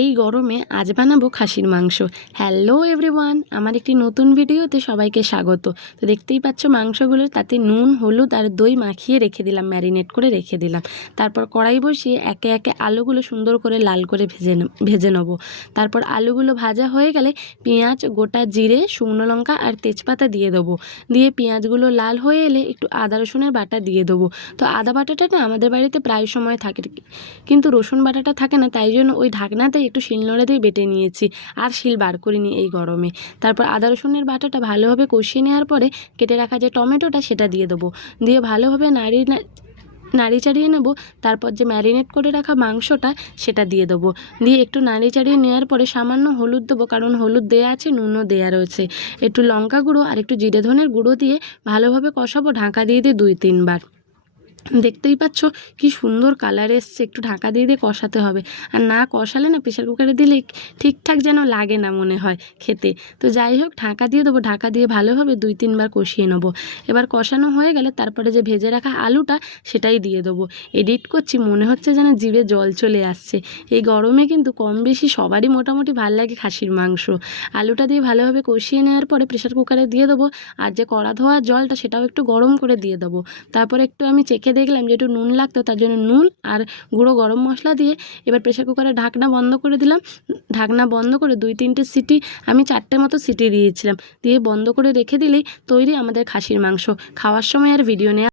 এই গরমে আজ বানাবো খাসির মাংস। হ্যালো এভরিওয়ান, আমার একটি নতুন ভিডিওতে সবাইকে স্বাগত। তো দেখতেই পাচ্ছ মাংসগুলো, তাতে নুন হলুদ আর দই মাখিয়ে রেখে দিলাম, ম্যারিনেট করে রেখে দিলাম। তারপর কড়াই বসিয়ে একে একে আলুগুলো সুন্দর করে লাল করে ভেজে নেবো। তারপর আলুগুলো ভাজা হয়ে গেলে পেঁয়াজ, গোটা জিরে, শুকনো লঙ্কা আর তেজপাতা দিয়ে দেবো। দিয়ে পেঁয়াজগুলো লাল হয়ে এলে একটু আদা রসুনের বাটা দিয়ে দেবো। তো আদা বাটাটা না আমাদের বাড়িতে প্রায় সময় থাকে, কিন্তু রসুন বাটাটা থাকে না, তাই জন্য ওই ঢাকনাতে একটু শিলনোড়াতেই বেটে নিয়েছি, আর শিল বার করিনি এই গরমে। তারপর আদা রসুনের বাটাটা ভালোভাবে কষিয়ে নেওয়ার পরে কেটে রাখা যে টমেটোটা সেটা দিয়ে দেবো। দিয়ে ভালোভাবে নাড়ি চাড়িয়ে নেব। তারপর যে ম্যারিনেট করে রাখা মাংসটা সেটা দিয়ে দেবো। দিয়ে একটু নাড়ি চাড়িয়ে নেওয়ার পরে সামান্য হলুদ দেবো, কারণ হলুদ দেওয়া আছে, নুনও দেওয়া রয়েছে। একটু লঙ্কা গুঁড়ো আর একটু জিরে ধনের গুঁড়ো দিয়ে ভালোভাবে কষাবো, ঢাকা দিয়ে 2-3 বার। দেখতেই পাচ্ছ কি সুন্দর কালার এসছে। একটু ঢাকা দিয়ে কষাতে হবে, আর না কষালে না প্রেশার কুকারে দিলে ঠিকঠাক যেন লাগে না মনে হয় খেতে। তো যাই হোক, ঢাকা দিয়ে দেবো। ঢাকা দিয়ে ভালোভাবে 2-3 বার কষিয়ে নেবো। এবার কষানো হয়ে গেলে তারপরে যে ভেজে রাখা আলুটা সেটাই দিয়ে দেবো। এডিট করছি, মনে হচ্ছে যেন জিভে জল চলে আসছে। এই গরমে কিন্তু কম বেশি সবারই মোটামুটি ভাল লাগে খাসির মাংস। আলুটা দিয়ে ভালোভাবে কষিয়ে নেওয়ার পরে প্রেশার কুকারে দিয়ে দেবো। আর যে কড়া ধোয়ার জলটা সেটাও একটু গরম করে দিয়ে দেবো। তারপরে একটু আমি চেখে দেখলাম যে একটু নুন লাগতো, তার জন্য নুন আর গুঁড়ো গরম মশলা দিয়ে এবার প্রেশার কুকারের ঢাকনা বন্ধ করে দিলাম। ঢাকনা বন্ধ করে 2-3টে সিটি, আমি 4টে মতো সিটি দিয়েছিলাম, দিয়ে বন্ধ করে রেখে দিলেই তৈরি আমাদের খাসির মাংস। খাওয়ার সময় আর ভিডিও নেওয়া